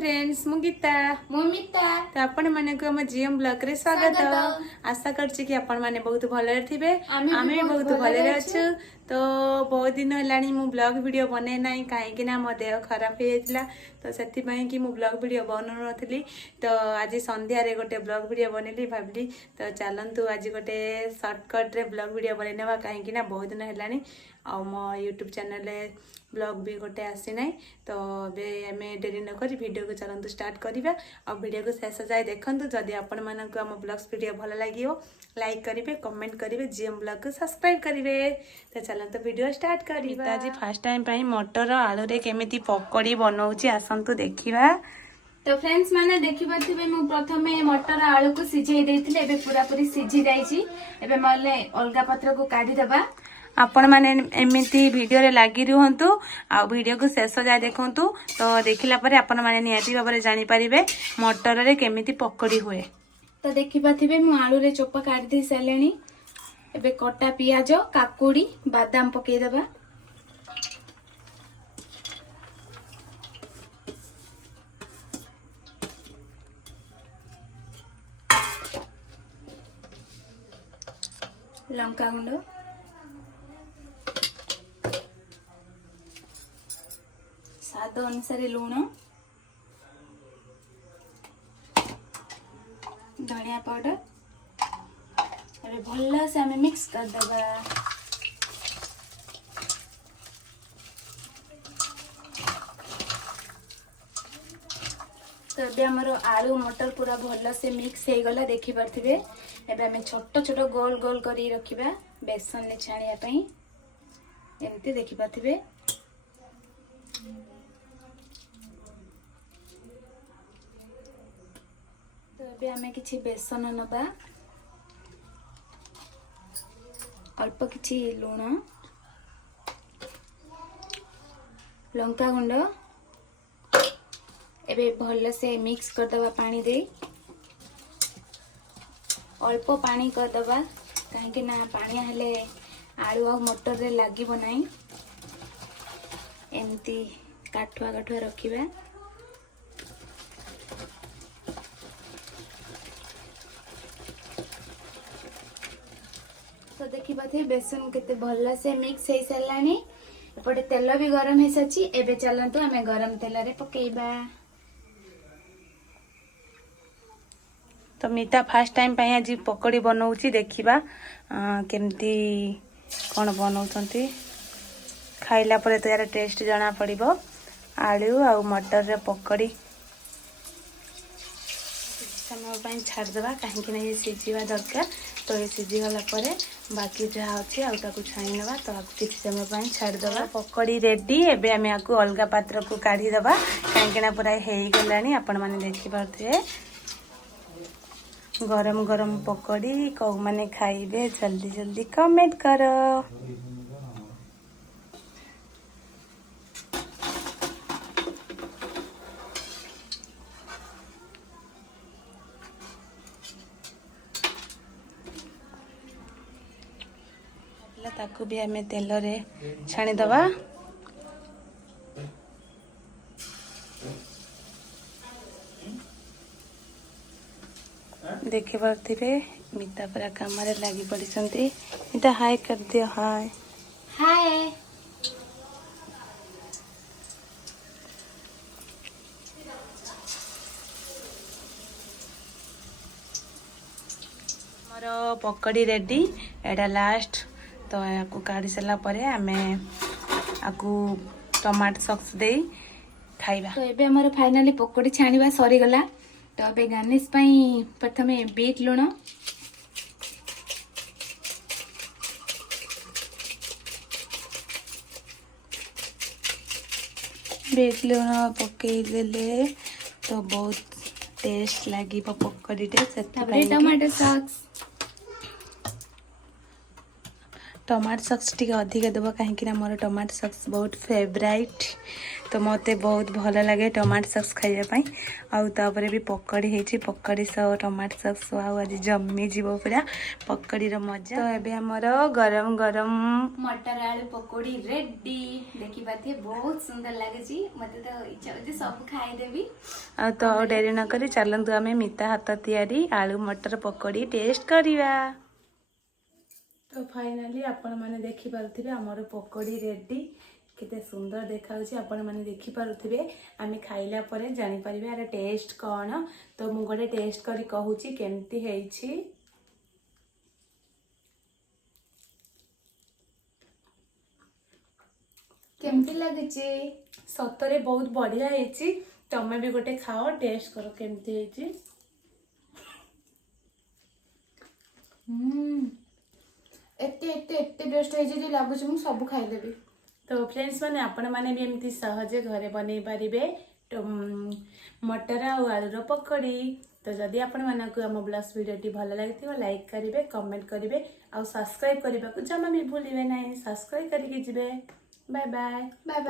Friends मु गीता ममिता तो आपण माने को हम जीएम ब्लॉग रे स्वागत आशा करछि कि आपण माने बहुत भले थिबे आमे भी बहुत भले अछु। तो बहुत दिन हलानी मु ब्लॉग वीडियो बने नाही काहे कि ना मो देह खराब हे जातला तो सेति पई कि मु ब्लॉग वीडियो बननु नथली। तो आज संध्या रे गोटे ब्लॉग वीडियो बनेली भाबली तो चलंतु आज गोटे शॉर्टकट रे ब्लॉग वीडियो बनेनेबा काहे कि ना बहुत दिन हलानी आ मो यूट्यूब चैनल रे ब्लॉग भी गोटे आसी ना। तो बे आमे डेरी न करी वीडियो को चलंतु स्टार्ट करिबा और वीडियो को शेष जाय देखंतु। जदि आपण मानक हम ब्लॉग्स वीडियो भल लागियो लाइक करिवे कमेंट करिवे जीएम ब्लॉग को सब्सक्राइब करिवे। तो चलंतु वीडियो स्टार्ट करिबा। आज फर्स्ट टाइम पई मटर आलू रे केमिति पकोड़ी बनौची आसंतु देखिबा। तो फ्रेंड्स माने देखिबा थिबे मु प्रथमे मटर आलू को सिझाई देथिले एबे पूरा पूरी सिझी जाईची। एबे मले अलगा पत्र को काढी दबा। आपण माने एमिति वीडियो रे लागी रुहंतु आ वीडियो को शेष जाय देखंतु। तो देखिला परे आपण माने नियाती बाबरे जानि परिबे मटर रे केमिति पकोड़ी हुए। तो देखिबा थिबे मु आलू रे चोपा काढी दे सालेनी। एबे कटा पियाज काकुड़ी बादाम पके दबा। लंका गुंड स्वाद अनुसार लुण धनिया पाउडर अरे भल से हमें मिक्स कर दबा। तो अबे हमरो आलू मटर पूरा भल से मिक्स हे गला देखि परथिबे। एबे हमें छोट छोट गोल गोल करी रखिबा बेसन ने छानिया पई एमती देखि परथिबे। तो अबे हमें किछि बेसन नबा अल्प किछि लुण लंका गुंड एबे भल से मिक्स कर दबा पानी दे अल्प पानी कर दबा कहीं ना पानी हेले आलू आ मटर रे लागिबो नाही। एमती काठुआ काठुआ रखिबा। तो देखिबा थे बेसन केते भल से मिक्स हे सलानी। एपटे तेल भी गरम हे सची। एबे चलंतु हमें गरम तेल रे पकेइबा। तो मीता फास्ट टाइम पे आज पकोड़ी बनाऊची देखिबा केमती कौन बनाउछंती खाइला परे तो यार टेस्ट जाना पड़िबो। आलू आ मटर रे पकोड़ी समय पे छाड़ देबा काहे कि ये सिझीवा दरकार। तो ये सिझी गला परे बाकी जहाँ अच्छी आउ ताकू छाणी नेबा तो किसी समय पे छाड़ देबा। पकोड़ी रेडी एबे हमें आकू अलगा पात्र को काढी देबा काहे कि पूरा हेई गलानी। आपण माने देखि पारथिए गरम गरम पकोड़ी कौ माने खाइबे जल्दी जल्दी कमेंट करो। ताकू भी हमें तेल रे छाणी दबा। देखे पारे मिता पूरा काम लगी पड़ी। मिता हाय कर दियो। हाय हाय मोर पकोड़ी रेडी एटा लास्ट। तो याकू काढ़ी सारा परे आमे आकू टमाटो सॉस दे खाइबा। तो एबे हमर फाइनली पकोड़ी छाणीबा सरी गला। तो अबे गार्निश पई प्रथमे बीट लुण बीट लुण पकई देले तो बहुत टेस्ट लगी पकोड़ी टे। Tomato sauce tomato sauce T अधिक देव कहीं मोर टमाटो सॉस बहुत फेवरेट। तो मते बहुत भल लगे टमाटो सॉस खाइबा पई आउ तापरे भी पकड़ी हेची पकड़ी सह टमाटो सॉस आउ आज जम्मी जीवो पूरा पकड़ी रो मजा तो एबे हमर गरम गरम मटर आलू पकोड़ी रेडी देखि पाथे बहुत सुंदर लागे छी मते तो इच्छा होची सब खाई देबी आ तो और डेरी न करी चलंतु आमे मिता हाथ तैयारी आलू मटर पकड़ी टेस्ट करिवा तो फाइनली आपण माने देखि पारुथिबे हमर पकड़ी रेडी केते सुंदर देखाउछि आपण माने देखि पारुथिबे आमे खाइला परे जानि परिबे आरे टेस्ट कोन तो मु गोटे टेस्ट करी कहूछि केमती हेछि केमती लागे छी सतरे बहुत बढ़िया हेछि तमे भी गोटे खाओ टेस्ट करो केमती हेछि एते टेस्ट हेछि जे लागुछि मु सब खाई देबी तो फ्रेंड्स माने आपण माने भी एमती सहजे घरे बनै पारिबे तो मटर आ आलूर पकड़ी तो जदि आपण मानकु हम ब्लॉग्स वीडियोटी भल लागिथिबो लाइक करिवे कमेंट करिवे आ सब्सक्राइब करबा को जमा भी भूलिबे नाही सब्सक्राइब करिके जिवे बाय बाय बाय बाय।